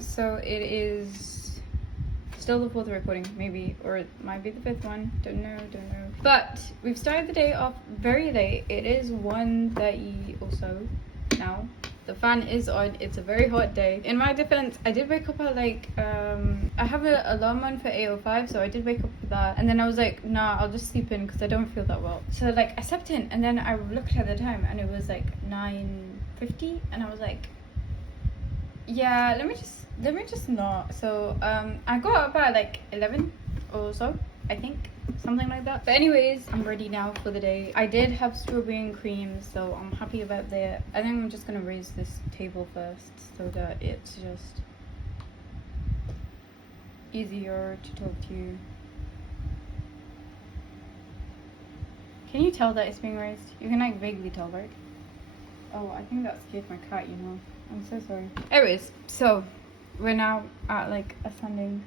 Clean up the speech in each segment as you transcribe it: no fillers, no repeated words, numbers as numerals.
So it is still the 4th recording, maybe, or it might be the 5th one. Don't know. But we've started the day off very late. It is 1:30 or so now. The fan is on. It's a very hot day. In my defense, I did wake up at like I have an alarm on for 8:05, so I did wake up for that. And then I was like, nah, I'll just sleep in because I don't feel that well. So like I slept in, and then I looked at the time, and it was like 9:50, and I was like, yeah, let me just not. So I got up at like 11 or so, I think. Something like that. But anyways, I'm ready now for the day. I did have strawberry and cream, so I'm happy about that. I think I'm just gonna raise this table first so that it's just easier to talk to you. Can you tell that it's being raised? You can like vaguely tell, right? Oh, I think that scared my cat, you know. I'm so sorry. Anyways, so we're now at like a standing.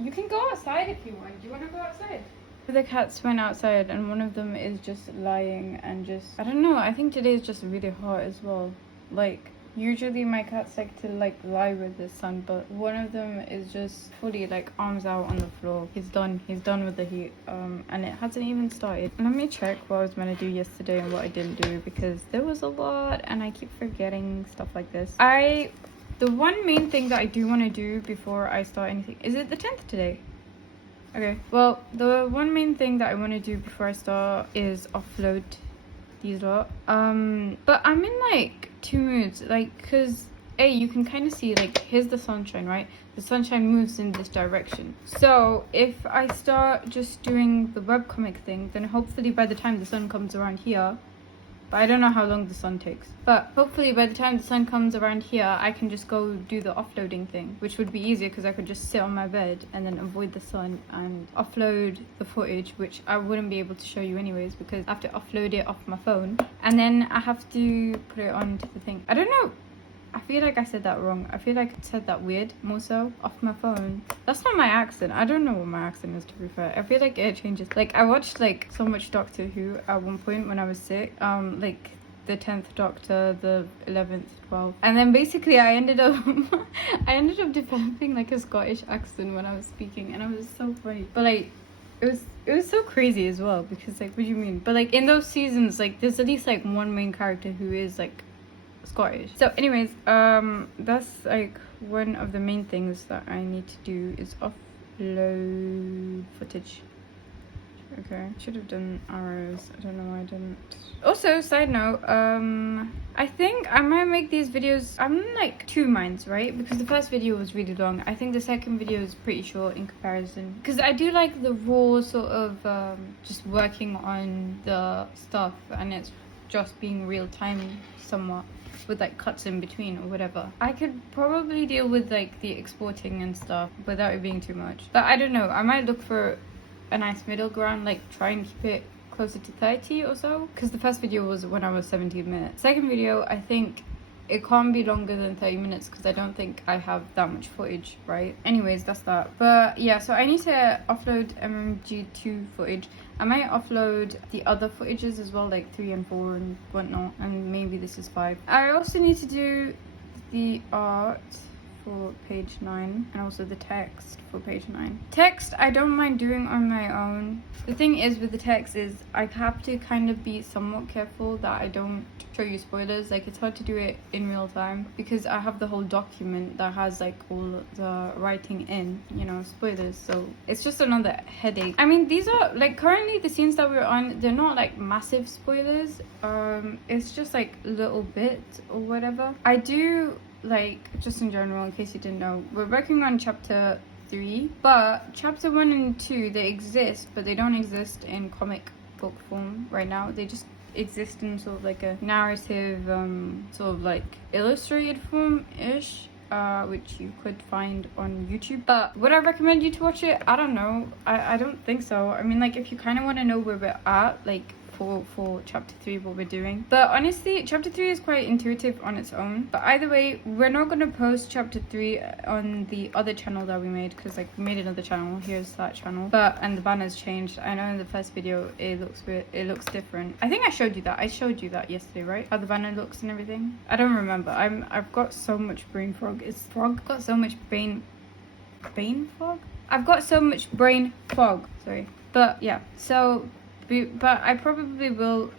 You can go outside if you want. Do you want to go outside? The cats went outside and one of them is just lying and just, I don't know, I think today is just really hot as well. Like usually my cats like to like lie with the sun, but one of them is just fully like arms out on the floor. He's done with the heat, and it hasn't even started. Let me check what I was meant to do yesterday and what I didn't do, because there was a lot and I keep forgetting stuff like this. The one main thing that I do want to do before I start anything, is it the 10th today? Okay, well, the one main thing that I want to do before I start is offload these lot. But I'm in like 2 moods, like, because you can kind of see, like, here's the sunshine, right? The sunshine moves in this direction. So if I start just doing the webcomic thing, then hopefully by the time the sun comes around here, but I don't know how long the sun takes. But hopefully by the time the sun comes around here, I can just go do the offloading thing, which would be easier because I could just sit on my bed and then avoid the sun and offload the footage, which I wouldn't be able to show you anyways because I have to offload it off my phone. And then I have to put it onto the thing. I don't know. I feel like I said that wrong. I feel like I said that weird, more so, off my phone. That's not my accent. I don't know what my accent is, to be fair. I feel like it changes. Like, I watched, like, so much Doctor Who at one point when I was sick. Like, the 10th Doctor, the 11th, 12th. And then basically I ended up developing, like, a Scottish accent when I was speaking. And it was so funny. But, like, it was so crazy as well. Because, like, what do you mean? But, like, in those seasons, like, there's at least, like, one main character who is, like, Scottish. So anyways, that's like one of the main things that I need to do is offload footage. Okay, should have done arrows. I don't know why I didn't. Also, side note, I think I might make these videos, I'm in like 2 minds, right? Because the first video was really long. I think the second video is pretty short in comparison, because I do like the raw sort of just working on the stuff, and it's just being real time somewhat, with like cuts in between or whatever. I could probably deal with like the exporting and stuff without it being too much, but I don't know, I might look for a nice middle ground, like try and keep it closer to 30 or so, because the first video was when I was 17 minutes. Second video, I think it can't be longer than 30 minutes because I don't think I have that much footage, right? Anyways, that's that. But yeah, so I need to offload MMG2 footage. I might offload the other footages as well, like 3 and 4 and whatnot, and maybe this is 5. I also need to do the art for page 9 and also the text for page 9. Text I don't mind doing on my own. The thing is with the text is I have to kind of be somewhat careful that I don't show you spoilers. Like, it's hard to do it in real time because I have the whole document that has like all the writing in, you know, spoilers, so it's just another headache. I mean, these are like currently the scenes that we're on, they're not like massive spoilers, it's just like little bits or whatever. I do, like, just in general, in case you didn't know, we're working on chapter 3, but chapter 1 and 2, they exist, but they don't exist in comic book form right now. They just exist in sort of like a narrative, sort of like illustrated form-ish, which you could find on YouTube. But would I recommend you to watch it? I don't know. I don't think so. I mean, like, if you kind of want to know where we're at, like, for chapter 3 what we're doing. But honestly, chapter 3 is quite intuitive on its own. But either way, we're not going to post chapter 3 on the other channel that we made, because like we made another channel. Here's that channel, and the banner's changed. I know in the first video it looks weird, it looks different. I think I showed you that yesterday, right? How the banner looks and everything. I don't remember. I've got so much brain fog. It's frog got so much brain fog. I've got so much brain fog, sorry. But yeah, so but I probably will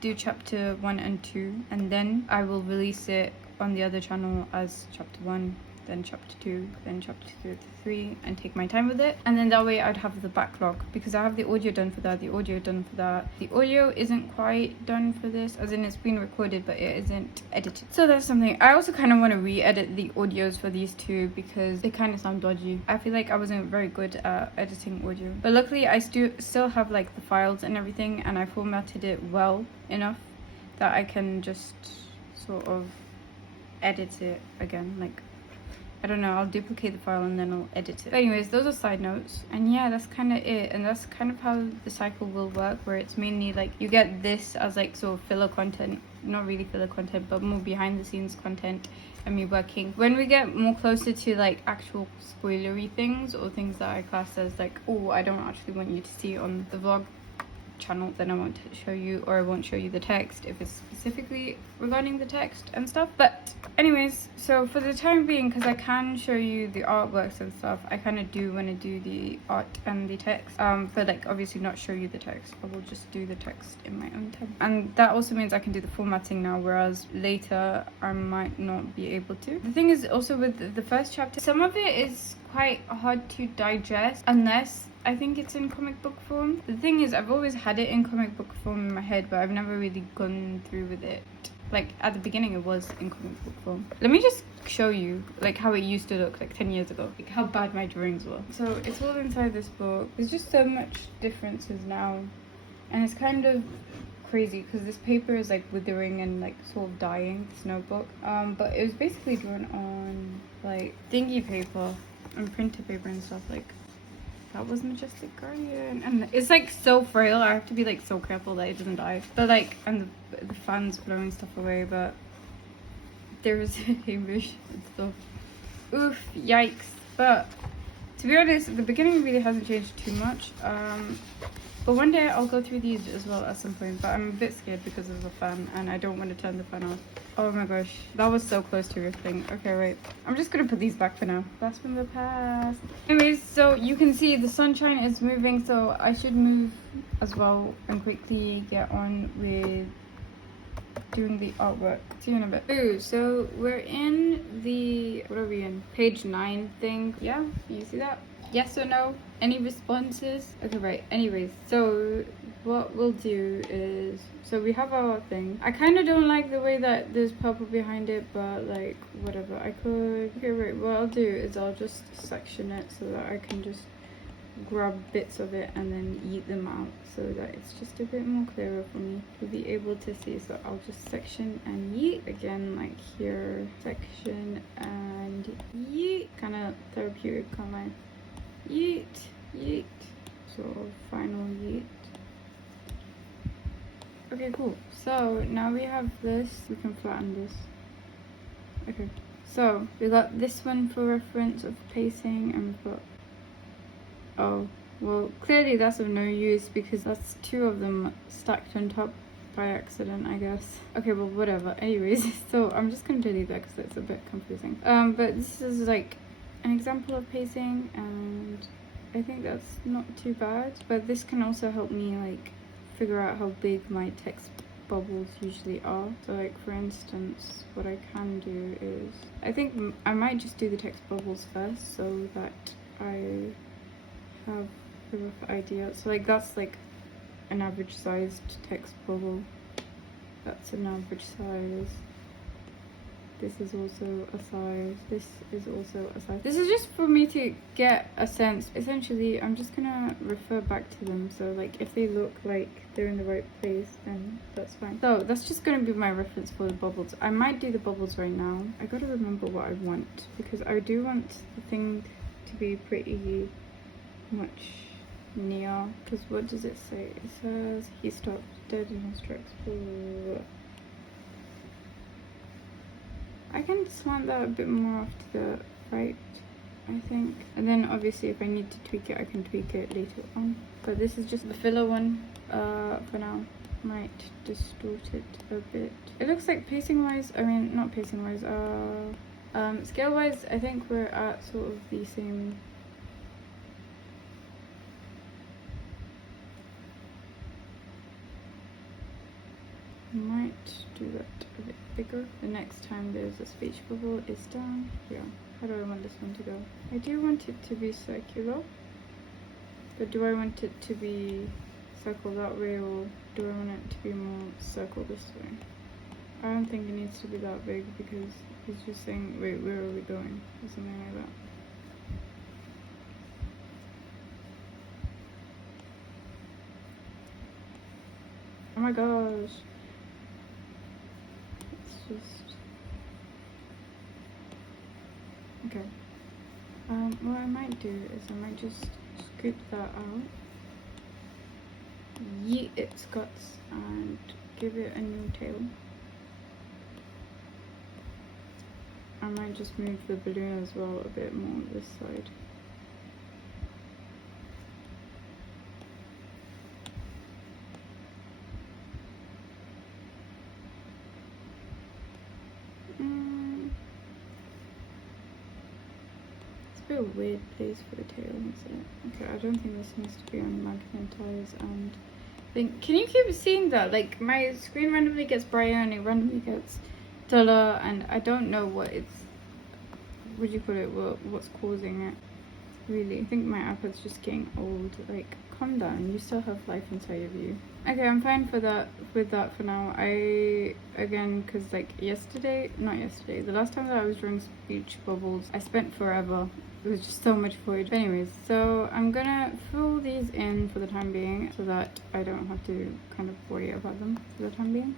do chapter 1 and 2, and then I will release it on the other channel as chapter 1, then chapter 2, then chapter 3, and take my time with it. And then that way I'd have the backlog, because I have the audio done for that, the audio done for that. The audio isn't quite done for this, as in it's been recorded but it isn't edited. So that's something. I also kind of want to re-edit the audios for these two, because they kind of sound dodgy. I feel like I wasn't very good at editing audio. But luckily I still have like the files and everything, and I formatted it well enough that I can just sort of edit it again. Like, I don't know, I'll duplicate the file and then I'll edit it. But anyways, those are side notes. And yeah, that's kind of it. And that's kind of how the cycle will work, where it's mainly like you get this as like sort of filler content. Not really filler content, but more behind the scenes content, and me working. When we get more closer to like actual spoilery things, or things that I class as like, oh, I don't actually want you to see on the vlog channel, then I won't show you, or I won't show you the text if it's specifically regarding the text and stuff. But anyways, so for the time being, because I can show you the artworks and stuff, I kind of do want to do the art and the text, but like obviously not show you the text. I will just do the text in my own time, and that also means I can do the formatting now, whereas later I might not be able to. The thing is also with the first chapter, some of it is quite hard to digest unless I think it's in comic book form. The thing is, I've always had it in comic book form in my head, but I've never really gone through with it. Like at the beginning it was in comic book form. Let me just show you like how it used to look like 10 years ago, like how bad my drawings were. So it's all inside this book. There's just so much differences now, and it's kind of crazy because this paper is like withering and like sort of dying, this notebook. But it was basically drawn on like thingy paper and printer paper and stuff. Like, that was Majestic Guardian, and it's like so frail. I have to be like so careful that it doesn't die. But like, and the fan's blowing stuff away, but there is a bush and stuff. Oof, yikes. But to be honest, the beginning really hasn't changed too much. But one day I'll go through these as well at some point, but I'm a bit scared because of the fan, and I don't want to turn the fan off. Oh my gosh, that was so close to ripping. Okay, wait, I'm just gonna put these back for now. That's from the past. Anyways, so you can see the sunshine is moving, so I should move as well and quickly get on with doing the artwork. See you in a bit. Ooh, so we're in the, what are we in? Page 9 thing. Yeah, you see that? Yes or no? Any responses? Okay, right. Anyways, so what we'll do is, so we have our thing. I kind of don't like the way that there's purple behind it, but like whatever. I could. Okay, right. What I'll do is I'll just section it so that I can just grab bits of it and then yeet them out, so that it's just a bit more clearer for me to be able to see. So I'll just section and yeet again, like here, section and yeet, kind of therapeutic kind of. Yeet, yeet, sort of final yeet. Okay, cool. So now we have this. We can flatten this. Okay, so we got this one for reference of pacing, and we've got, oh, well, clearly that's of no use because that's two of them stacked on top by accident, I guess. Okay, well, whatever. Anyways, so I'm just gonna delete that because it's a bit confusing. But this is like an example of pacing, and I think that's not too bad. But this can also help me like figure out how big my text bubbles usually are. So like for instance, what I can do is, I think I might just do the text bubbles first so that I have a rough idea. So like that's like an average sized text bubble. That's an average size. This is also a size. This is also a size. This is just for me to get a sense. Essentially, I'm just gonna refer back to them. So like if they look like they're in the right place, then that's fine. So that's just gonna be my reference for the bubbles. I might do the bubbles right now. I gotta remember what I want, because I do want the thing to be pretty much near, because what does it say? It says he stopped dead in his tracks. I can slant that a bit more off to the right, I think, and then obviously if I need to tweak it I can tweak it later on, but this is just the filler one for now. Might distort it a bit. It looks like pacing wise, I mean not pacing wise, scale wise I think we're at sort of the same. Might do that a bit bigger the next time there's a speech bubble is down here. How do I want this one to go? I do want it to be circular, but do I want it to be circle that way, or do I want it to be more circle this way? I don't think it needs to be that big because he's just saying, wait, where are we going? Or something like that. Oh my gosh. It's just... okay. What I might do is I might just scoop that out, yeet its guts, and give it a new tail. I might just move the balloon as well a bit more this side. A weird place for the tail, is it? Okay, I don't think this needs to be on magnetize. And think, can you keep seeing that? Like my screen randomly gets brighter and it randomly gets duller, and I don't know what it's, what do you call it, what's causing it really. I think my iPad's just getting old. Like, calm down, you still have life inside of you. Okay, I'm fine for that, with that for now. Again, because like not yesterday, the last time that I was drawing speech bubbles, I spent forever. It was just so much footage. Anyways, so I'm gonna fill these in for the time being so that I don't have to kind of worry about them for the time being.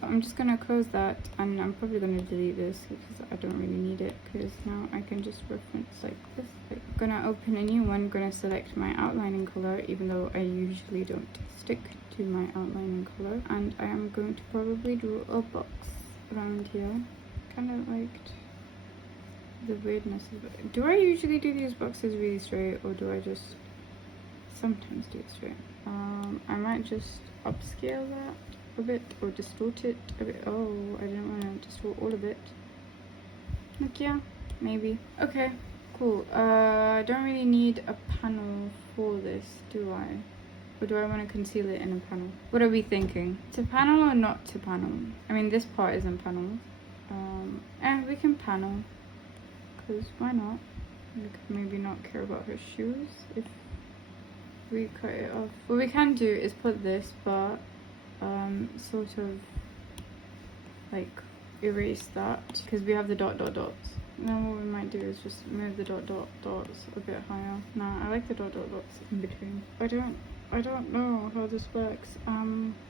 I'm just gonna close that, and I'm probably gonna delete this because I don't really need it, because now I can just reference like this. I'm gonna open a new one, gonna select my outlining color, even though I usually don't stick to my outlining color, and I am going to probably draw a box around here. Kind of liked the weirdness of it. Do I usually do these boxes really straight, or do I just sometimes do it straight? I might just upscale that a bit or distort it a bit. Oh, I didn't want to distort all of it. Like, yeah, maybe. Okay, cool. I don't really need a panel for this, do I? Or do I want to conceal it in a panel? What are we thinking? To panel or not to panel? I mean, this part isn't paneled. We can panel, because why not? We could maybe not care about her shoes if we cut it off. What we can do is put this, but sort of like erase that, because we have the dot dot dots. And then what we might do is just move the dot dot dots a bit higher. Nah, I like the dot dot dots in between. I don't know how this works.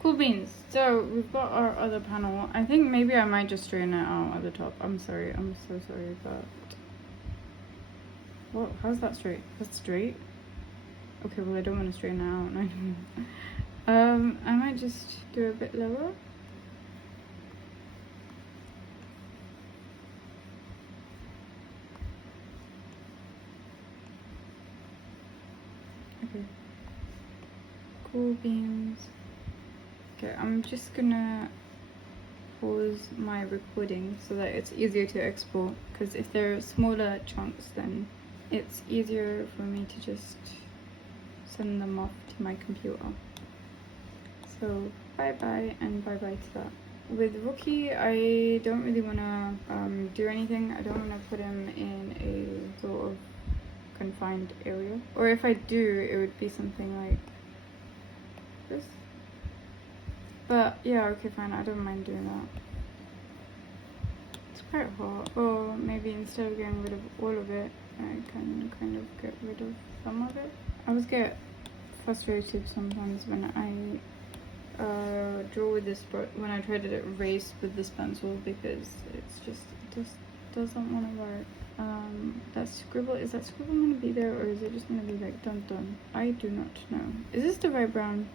Cool beans. So we've got our other panel. I think maybe I might just straighten it out at the top. I'm sorry, I'm so sorry, but what? How's that straight? That's straight. Okay, well I don't want to straighten it out. I don't. I might just do a bit lower. Okay. Cool beans. Okay, I'm just gonna pause my recording so that it's easier to export, because if they're smaller chunks then it's easier for me to just send them off to my computer. So bye bye and bye bye to that. With Rookie, I don't really want to do anything. I don't want to put him in a sort of confined area, or if I do, it would be something like this. But yeah, okay, fine, I don't mind doing that. It's quite hot. Or maybe instead of getting rid of all of it, I can kind of get rid of some of it. I always get frustrated sometimes when I draw with this, when I try to erase with this pencil, because it's just, it just doesn't want to work. That scribble, is that scribble gonna be there, or is it just gonna be like dun dun? I do not know. Is this the right brown?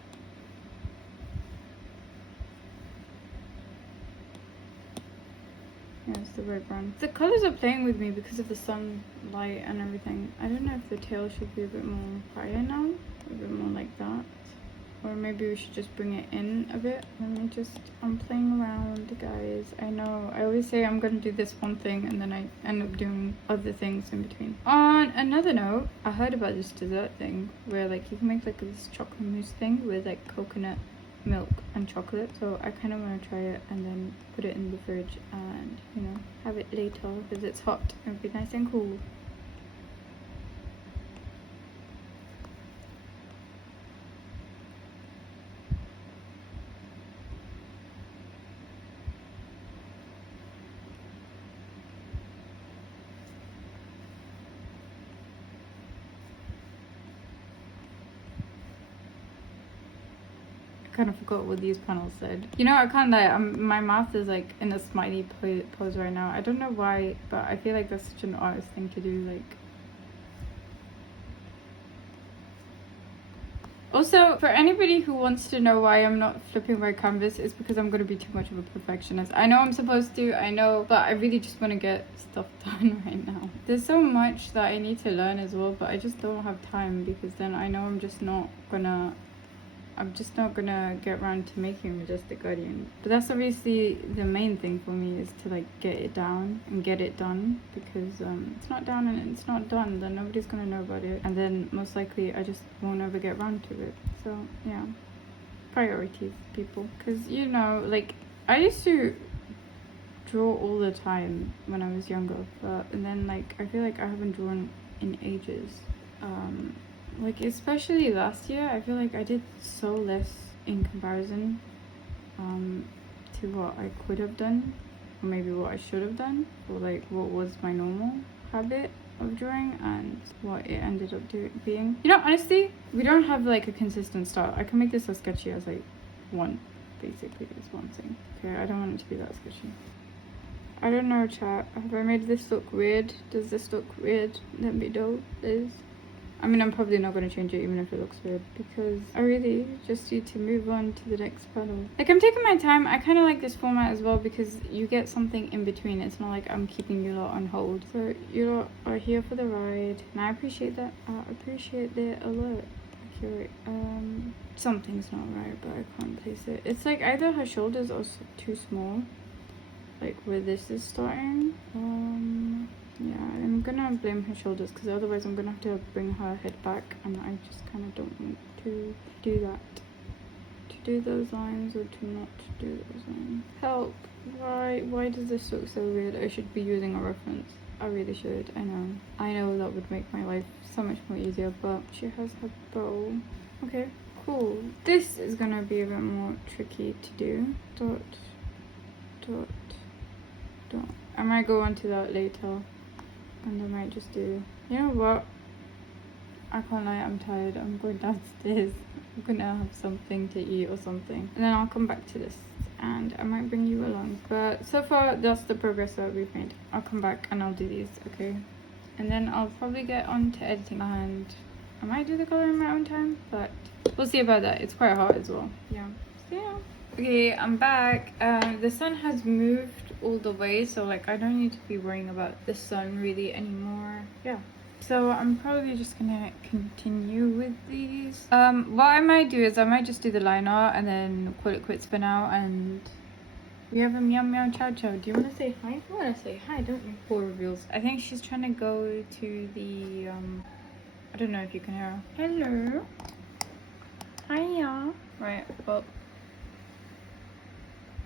Yeah, it's the right brown. The colors are playing with me because of the sunlight and everything. I don't know if the tail should be a bit more higher now, a bit more like that. Or maybe we should just bring it in a bit. I'm playing around, guys. I know, I always say I'm gonna do this one thing and then I end up doing other things in between. On another note, I heard about this dessert thing where like you can make like this chocolate mousse thing with like coconut milk and chocolate. So I kind of want to try it and then put it in the fridge and, you know, have it later because it's hot. It'll be nice and cool. Kind of forgot what these panels said. You know, I can't lie, my mouth is like in a smiley pose right now. I don't know why, but I feel like that's such an artist thing to do. Like, also, for anybody who wants to know why I'm not flipping my canvas, it's because I'm going to be too much of a perfectionist. I know I'm supposed to, I know, but I really just want to get stuff done right now. There's so much that I need to learn as well, but I just don't have time because then I know I'm just not gonna get around to making Majestic Guardian. But that's obviously the main thing for me, is to like get it down and get it done, because it's not down and it's not done, then nobody's gonna know about it, and then most likely I just won't ever get around to it. So yeah, priorities, people. Because, you know, like I used to draw all the time when I was younger, but and then like I feel like I haven't drawn in ages. Like especially last year, I feel like I did so less in comparison to what I could have done, or maybe what I should have done, or like what was my normal habit of drawing and what it ended up being. You know, honestly, we don't have like a consistent style. I can make this as sketchy as I want, basically, is one thing. Okay, I don't want it to be that sketchy. I don't know, chat. Have I made this look weird? Does this look weird? Let me know, please. I mean, I'm probably not going to change it even if it looks weird, because I really just need to move on to the next panel. Like, I'm taking my time. I kind of like this format as well because you get something in between. It's not like I'm keeping you lot on hold. So you lot are here for the ride, and I appreciate that. I appreciate the alert. Okay, something's not right, but I can't place it. It's like either her shoulders are too small, like where this is starting. Yeah, I'm gonna blame her shoulders because otherwise I'm gonna have to bring her head back, and I just kind of don't want to do that. To do those lines or to not do those lines. Help! Why does this look so weird? I should be using a reference. I really should. I know that would make my life so much more easier, but she has her bow. Okay, cool. This is gonna be a bit more tricky to do. Dot, dot, dot. I might go on to that later. And I might just do, you know what, I can't lie, I'm tired. I'm going downstairs. I'm gonna have something to eat or something, and then I'll come back to this and I might bring you along. But so far that's the progress that we've made. I'll come back and I'll do these, okay? And then I'll probably get on to editing, and I might do the color in my own time, but we'll see about that. It's quite hard as well. Yeah, so yeah. Okay, I'm back. The sun has moved all the way, so like I don't need to be worrying about the sun really anymore. Yeah, so I'm probably just gonna continue with these. What I might do is I might just do the line art and then call it quits for now. And we have a meow meow chow chow. Do you want to say hi? You want to say hi, don't you? Full reveals. I think she's trying to go to the I don't know if you can hear her. Hello. Hiya. Right, well,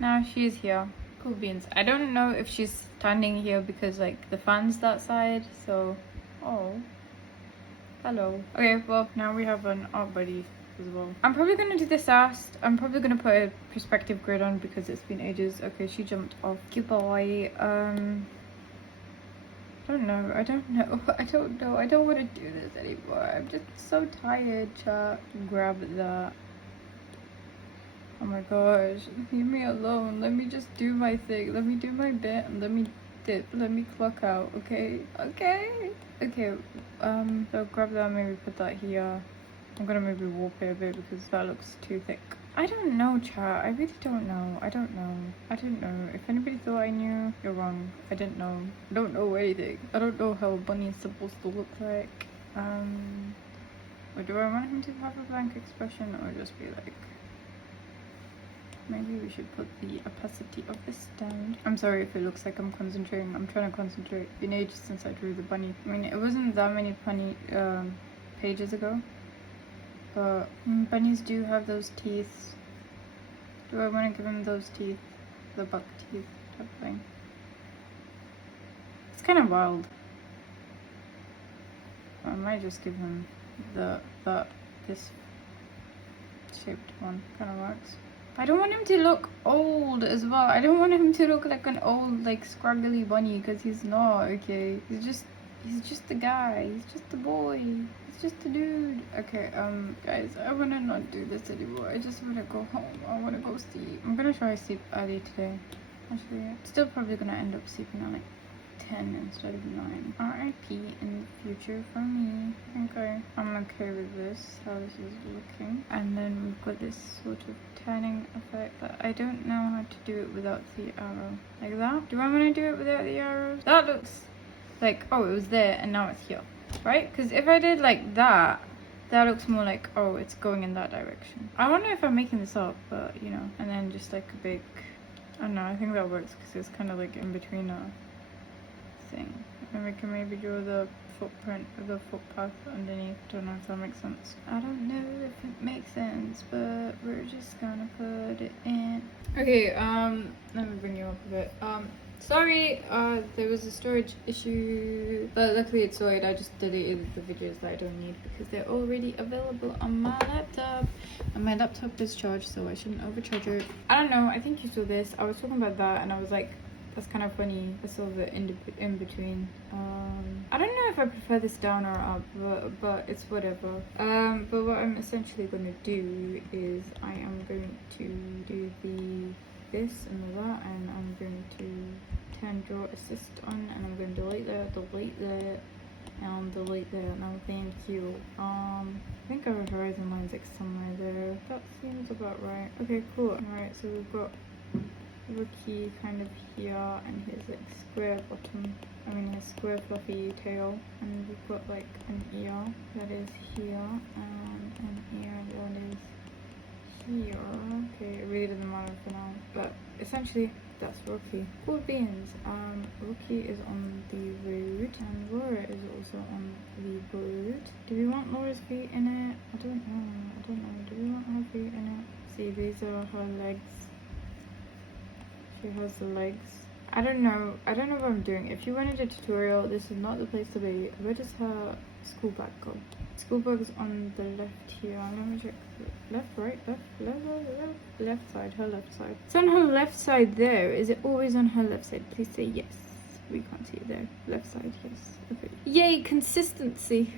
now she's here. Cool beans. I don't know if she's standing here because like the fan's that side, so oh, hello. Okay, well, now we have an art buddy as well. I'm probably gonna do this last. I'm probably gonna put a perspective grid on because it's been ages. Okay, she jumped off. Cute boy. I don't know. I don't want to do this anymore. I'm just so tired, chat. Grab that. Oh my gosh, leave me alone. Let me just do my thing. Let me do my bit and let me dip. Let me clock out, okay? Okay. Okay, so grab that, maybe put that here. I'm gonna maybe warp it a bit because that looks too thick. I don't know, chat. I really don't know. I don't know. I don't know. If anybody thought I knew, you're wrong. I didn't know. I don't know anything. I don't know how a bunny is supposed to look like. Or do I want him to have a blank expression or just be like... Maybe we should put the opacity of this down. I'm sorry if it looks like I'm concentrating. I'm trying to concentrate. It's been ages since I drew the bunny. I mean, it wasn't that many bunny pages ago. But bunnies do have those teeth. Do I want to give him those teeth? The buck teeth type thing. It's kind of wild. I might just give him this shaped one. Kind of works. I don't want him to look old as well. I don't want him to look like an old, like, scraggly bunny, because he's not, okay? He's just a guy. He's just a boy. He's just a dude. Okay, guys, I wanna not do this anymore. I just wanna go home. I wanna go sleep. I'm gonna try to sleep early today. Actually, I'm still probably gonna end up sleeping at like 10 instead of 9. R.I.P. in the future for me. Okay, I'm okay with this, how this is looking. And then we've got this sort of turning effect, but I don't know how to do it without the arrow. Like that? Do I want to do it without the arrows? That looks like, oh, it was there and now it's here, right? Because if I did like that, that looks more like, oh, it's going in that direction. I wonder if I'm making this up, but you know. And then just like a big, I don't know, I think that works because it's kind of like in between a thing. And we can maybe draw the footprint of the footpath underneath. Don't know if that makes sense. I don't know if it makes sense, but we're just gonna put it in. Okay, let me bring you up a bit. Sorry, there was a storage issue, but luckily it's sorted. I just deleted the videos that I don't need because they're already available on my laptop. And my laptop is charged, so I shouldn't overcharge it. I don't know, I think you saw this. I was talking about that and I was like, that's kind of funny. I saw the in between. I don't know if I prefer this down or up, but it's whatever. But what I'm essentially going to do is I am going to do this and that, and I'm going to turn draw assist on, and I'm going to delete that, and delete that, and thank you. I think our horizon line's like somewhere there. That seems about right. Okay, cool. Alright, so we've got Rookie kind of here and his like square bottom, his square fluffy tail, and we've got like an ear that is here and an ear that is here. Okay, it really doesn't matter for now, but essentially that's Rookie. Cool beans. Rookie is on the road and Laura is also on the road. Do we want Laura's feet in it? I don't know. Do we want her feet in it? See, these are her legs. She has the legs. I don't know what I'm doing. If you wanted a tutorial, this is not the place to be. Where does her school bag go? School bag's on the left here. Let me check. Left, right, left side. Her left side. It's on her left side there. Is it always on her left side? Please say yes. We can't see it there. Left side, yes. Okay. Yay, consistency.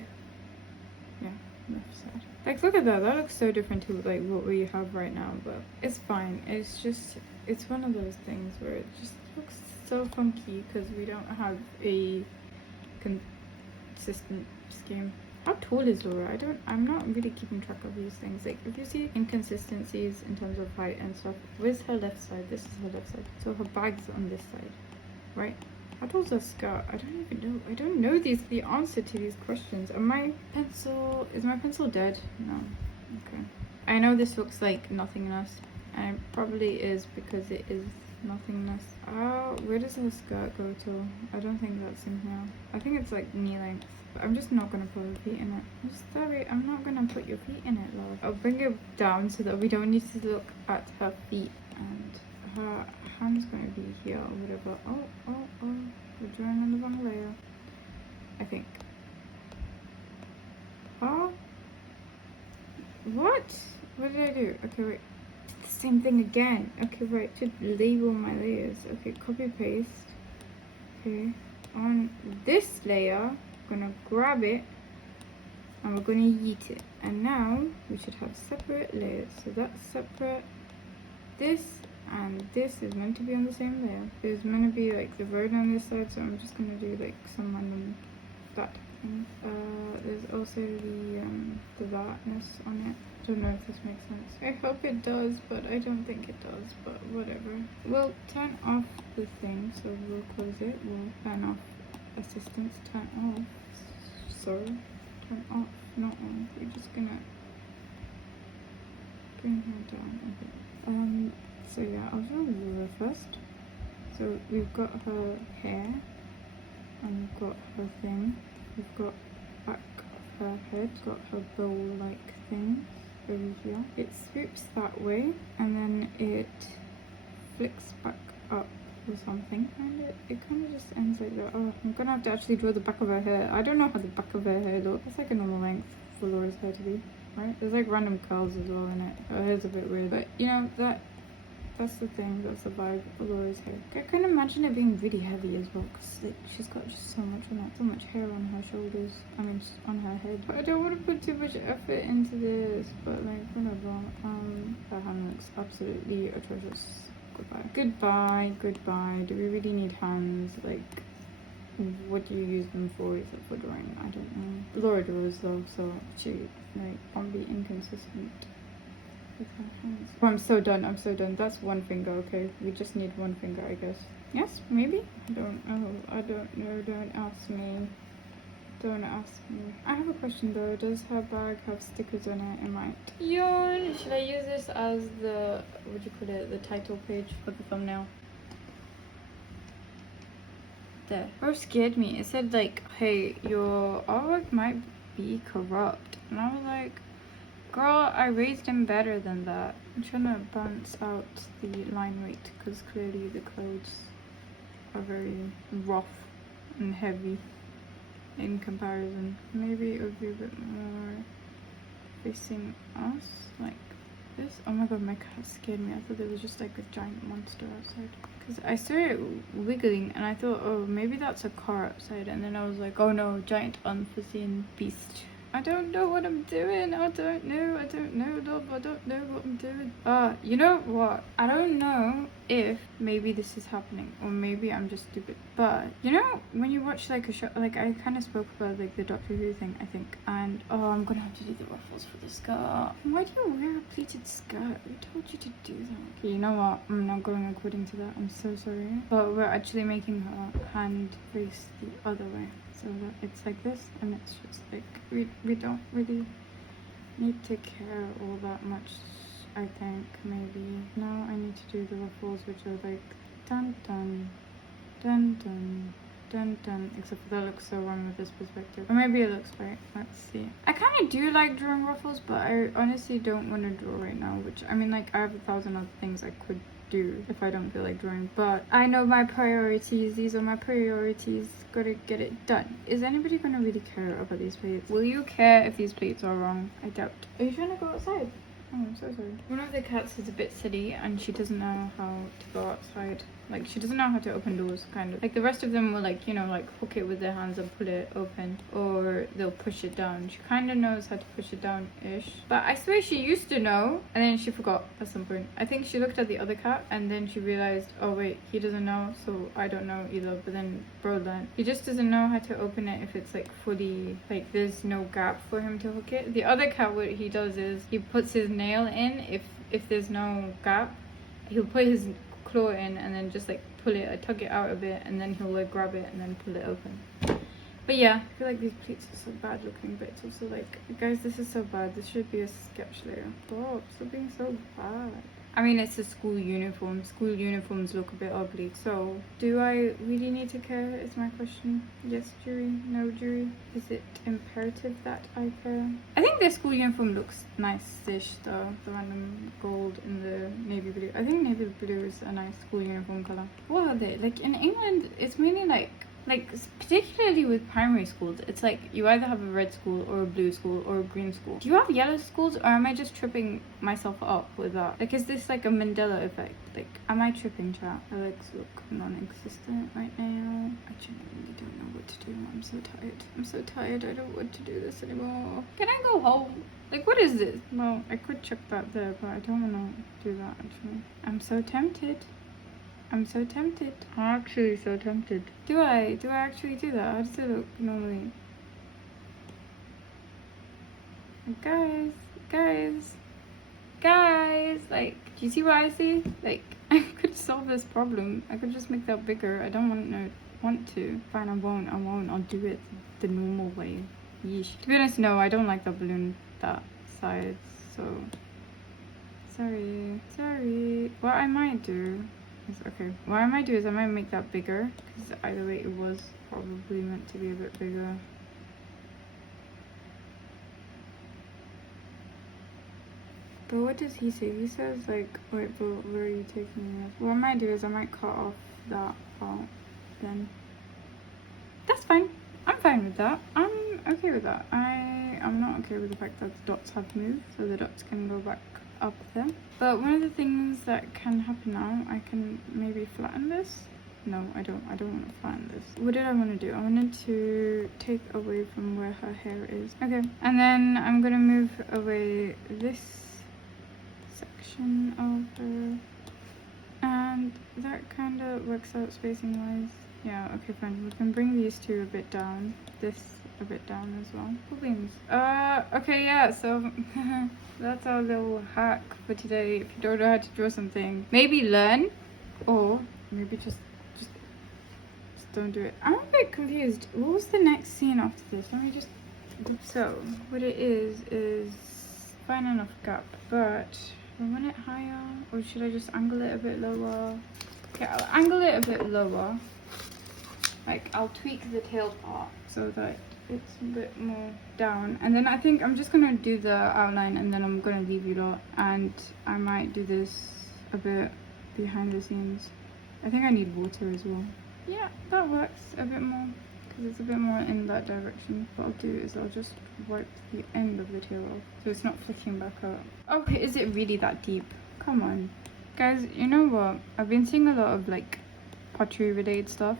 Yeah, left side. Like, look at that. That looks so different to like what we have right now, but it's fine. It's just, it's one of those things where it just looks so funky because we don't have a consistent scheme. How tall is Laura? I'm not really keeping track of these things. Like, if you see inconsistencies in terms of height and stuff, where's her left side? This is her left side. So her bag's on this side, right? How tall's her skirt? I don't even know. I don't know the answer to these questions. Is my pencil dead? No. Okay. I know this looks like nothingness, and it probably is because it is nothingness. Where does her skirt go to? I don't think that's in here. I think it's like knee length. But I'm just not gonna put her feet in it. I'm sorry, I'm not gonna put your feet in it, love. I'll bring it down so that we don't need to look at her feet, and her hand's gonna be here or whatever. Oh, we're drawing on the wrong layer, I think. Oh, what did I do? Okay, wait, did the same thing again. Okay, right, should label my layers. Okay, copy paste. Okay, on this layer, I'm gonna grab it and we're gonna yeet it, and now we should have separate layers. So that's separate. This And this is meant to be on the same layer. There's meant to be like the road on this side, so I'm just gonna do like some random that thing. There's also the thatness on it. I don't know if this makes sense. I hope it does, but I don't think it does, but whatever. We'll turn off the thing, so we'll close it. We'll turn off assistance, turn off. Sorry, turn off, not on. We're just gonna bring her down a bit. So yeah, I'll draw Laura first. So we've got her hair, and we've got her thing. We've got back of her head, got her bow-like thing over here. It swoops that way, and then it flicks back up or something, and it kind of just ends like that. Oh, I'm gonna have to actually draw the back of her hair. I don't know how the back of her hair looks. It's like a normal length for Laura's hair to be, right? There's like random curls as well in it. Her hair's a bit weird, but you know, that's the thing, that's the vibe of Laura's hair. I can imagine it being really heavy as well, because like, she's got just so much on it, so much hair on her shoulders, I mean on her head. But I don't want to put too much effort into this, but like whatever. Her hand looks absolutely atrocious. Goodbye. Goodbye, goodbye. Do we really need hands? Like, what do you use them for except for drawing? I don't know. Laura draws though, so she like can't be inconsistent. Oh, I'm so done. I'm so done. That's one finger. Okay, we just need one finger, I guess. Yes, maybe. I don't know. I don't know. Don't ask me. Don't ask me. I have a question though. Does her bag have stickers on it? It might. Yawn. Should I use this as the, what do you call it, the title page for the thumbnail? There. Bro scared me. It said like, hey, your artwork might be corrupt, and I was like, girl, I raised him better than that. I'm trying to balance out the line weight because clearly the clothes are very rough and heavy in comparison. Maybe it would be a bit more facing us, like this. Oh my god, my cat scared me. I thought there was just like a giant monster outside. Because I saw it wiggling and I thought, oh, maybe that's a car outside. And then I was like, oh no, giant unforeseen beast. I don't know what I'm doing. I don't know, love. I don't know what I'm doing. You know what? I don't know if maybe this is happening or maybe I'm just stupid. But you know when you watch like a show, like I kind of spoke about like the Doctor Who thing, I think. And oh, I'm gonna have to do the ruffles for the skirt. Why do you wear a pleated skirt? Who told you to do that? Okay, you know what? I'm not going according to that. I'm so sorry. But we're actually making her hand face the other way. So that it's like this, and it's just like we don't really need to care all that much. I think maybe now I need to do the ruffles, which are like dun dun dun dun dun dun. Except for that looks so wrong with this perspective, or maybe it looks right. Let's see. I kind of do like drawing ruffles, but I honestly don't want to draw right now. Which I mean, like I have 1,000 other things I could do if I don't feel like drawing, but I know my priorities. These are my priorities. Gotta get it done. Is anybody gonna really care about these plates? Will you care if these plates are wrong? I doubt. Are you trying to go outside? Oh, I'm so sorry. One of the cats is a bit silly and she doesn't know how to go outside. Like, she doesn't know how to open doors, kind of. Like, the rest of them will, like, you know, like, hook it with their hands and pull it open. Or they'll push it down. She kind of knows how to push it down-ish. But I swear she used to know, and then she forgot at some point. I think she looked at the other cat, and then she realized, oh, wait, he doesn't know, so I don't know either. But then bro learned. He just doesn't know how to open it if it's, like, fully, like, there's no gap for him to hook it. The other cat, what he does is he puts his nail in if there's no gap. He'll put his claw in and then just like pull it, tug it out a bit, and then he'll like grab it and then pull it open. But yeah, I feel like these pleats are so bad looking, but it's also like, guys, this is so bad. This should be a sketch layer. Stop being so bad. I mean, it's a school uniform. School uniforms look a bit ugly. So, do I really need to care is my question. Yes, jury. No, jury. Is it imperative that I care? I think the school uniform looks nice-ish though. The random gold in the navy blue. I think navy blue is a nice school uniform color. What are they? Like in England, it's mainly like particularly with primary schools, it's like you either have a red school or a blue school or a green school. Do you have yellow schools, or am I just tripping myself up with that? Like, is this like a Mandela effect? Like, am I tripping, chat? My legs look non-existent right now. I genuinely don't know what what to do. I'm so tired. I'm so tired. I don't want to do this anymore. Can I go home? Like, what is this? Well, I could check that there, but I don't want to do that actually. I'm so tempted. I'm so tempted. I'm actually so tempted. Do I actually do that? How does it look normally? Guys, like, do you see what I see? Like, I could solve this problem. I could just make that bigger. I don't want to. Fine, I won't. I'll do it the normal way. Yeesh. To be honest, no, I don't like the balloon that size, so sorry. What I might do is, I might make that bigger, because either way it was probably meant to be a bit bigger. But what does he say? He says like, wait, but where are you taking this? What I might do is I might cut off that part then. That's fine. I'm fine with that. I'm okay with that. I'm not okay with the fact that the dots have moved, so the dots can go back up there. But one of the things that can happen now, I can maybe flatten this. No, I don't want to flatten this. What did I want to do? I wanted to take away from where her hair is. Okay, and then I'm gonna move away this section of her, and that kind of works out spacing wise. Yeah, okay, fine. We can bring these two a bit down, this a bit down as well. Cool beans. Okay, yeah, so that's our little hack for today. If you don't know how to draw something, maybe learn, or maybe just don't do it. I'm a bit confused. What was the next scene after this? Let me just... So, what it is fine enough gap, but I want it higher, or should I just angle it a bit lower? Okay, I'll angle it a bit lower. Like, I'll tweak the tail part so that it's a bit more down. And then I think I'm just gonna do the outline, and then I'm gonna leave you lot. And I might do this a bit behind the scenes. I think I need water as well. Yeah, that works a bit more, because it's a bit more in that direction. What I'll do is I'll just wipe the end of the tail off, so it's not flicking back up. Okay, is it really that deep? Come on. Guys, you know what? I've been seeing a lot of, like, pottery related stuff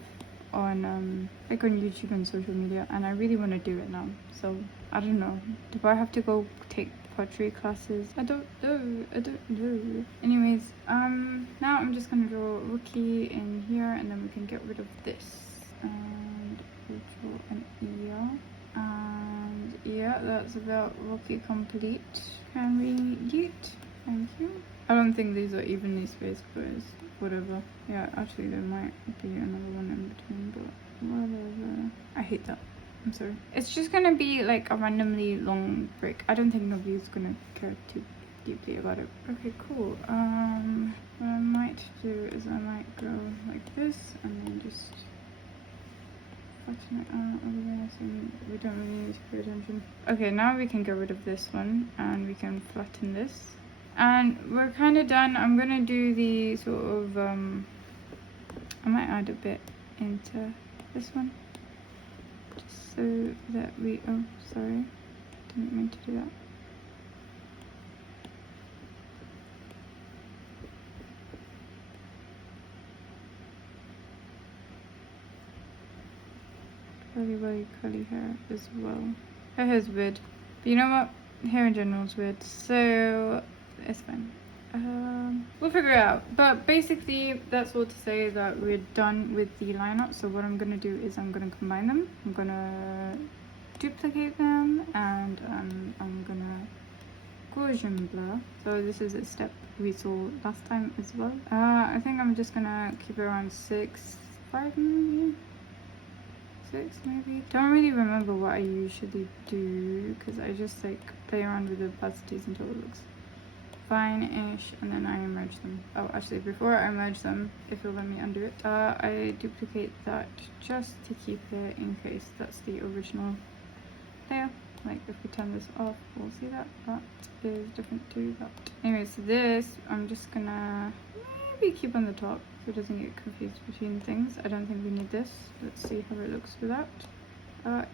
on, like, on YouTube and social media, and I really want to do it now. So, I don't know. Do I have to go take pottery classes? I don't know. Anyways, now I'm just gonna draw Rookie in here, and then we can get rid of this. And we'll draw an ear. And yeah, that's about Rookie complete. Can we yeet? Thank you. I don't think these are evenly spaced, but it's whatever. Yeah, actually there might be another one in between, but whatever. I hate that. I'm sorry. It's just gonna be like a randomly long break. I don't think nobody's gonna care too deeply about it. Okay, cool. What I might do is I might go like this, and then just flatten it out over there, so we don't really need to pay attention. Okay, now we can get rid of this one, and we can flatten this. And we're kind of done. I'm gonna do the sort of, I might add a bit into this one, just so that we, oh, sorry, didn't mean to do that. Very curly hair as well. Her hair's weird, but you know what? Hair in general is weird, so it's fine. We'll figure it out. But basically, that's all to say that we're done with the lineup. So what I'm gonna do is I'm gonna combine them. I'm gonna duplicate them, and I'm gonna Gaussian blur. So this is a step we saw last time as well. I think I'm just gonna keep it around 5 maybe. 6 maybe. Don't really remember what I usually do, because I just like play around with the opacities until it looks fine-ish, and then I merge them. Oh, actually, before I merge them, if you'll let me undo it, I duplicate that just to keep it in case that's the original layer. Like, if we turn this off, we'll see that that is different to that. Anyway, so this I'm just gonna maybe keep on the top so it doesn't get confused between things. I don't think we need this. Let's see how it looks without.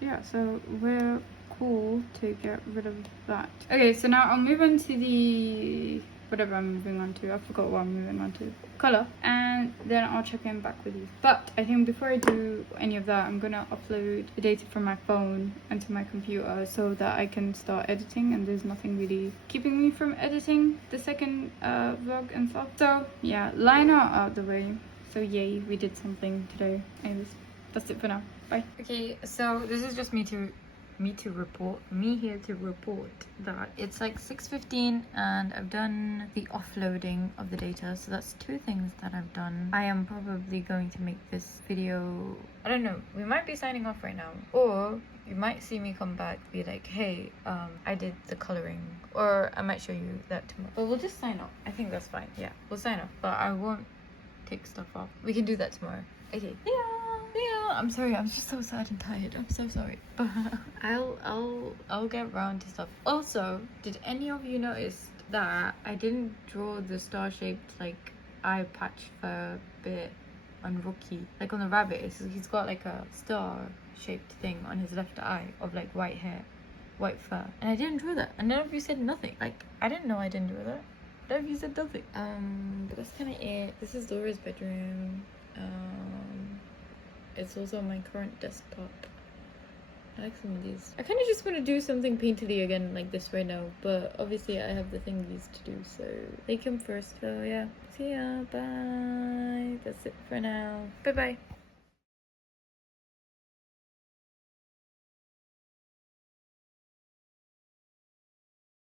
Yeah, so we're cool to get rid of that. Okay, so now I'll move on to the whatever I'm moving on to. I forgot what I'm moving on to. Color. And then I'll check in back with you. But I think before I do any of that, I'm gonna upload the data from my phone onto my computer so that I can start editing, and there's nothing really keeping me from editing the second vlog and stuff. So yeah, LINEART out of the way. So yay, we did something today. Anyways, that's it for now. Bye. Okay, so this is just me here to report that it's like 6:15 and I've done the offloading of the data. So that's two things that I've done. I am probably going to make this video, I don't know, we might be signing off right now, or you might see me come back, be like, hey, I did the coloring, or I might show you that tomorrow. But we'll just sign off. I think that's fine. Yeah, we'll sign off, but I won't take stuff off. We can do that tomorrow. Okay. Yeah. I'm sorry, I'm just so sad and tired. I'm so sorry. But I'll get around to stuff. Also, did any of you notice that I didn't draw the star-shaped like eye patch for bit on Rookie? Like on the rabbit, he's got like a star-shaped thing on his left eye of like white hair, white fur. And I didn't draw that. And none of you said nothing. Like, I didn't know I didn't do that. None of you said nothing. But that's kind of it. This is Laura's bedroom. It's also my current desktop. I like some of these. I kind of just want to do something painterly again like this right now, but obviously I have the thingies to do, so they come first. So yeah, see ya, bye. That's it for now. Bye bye.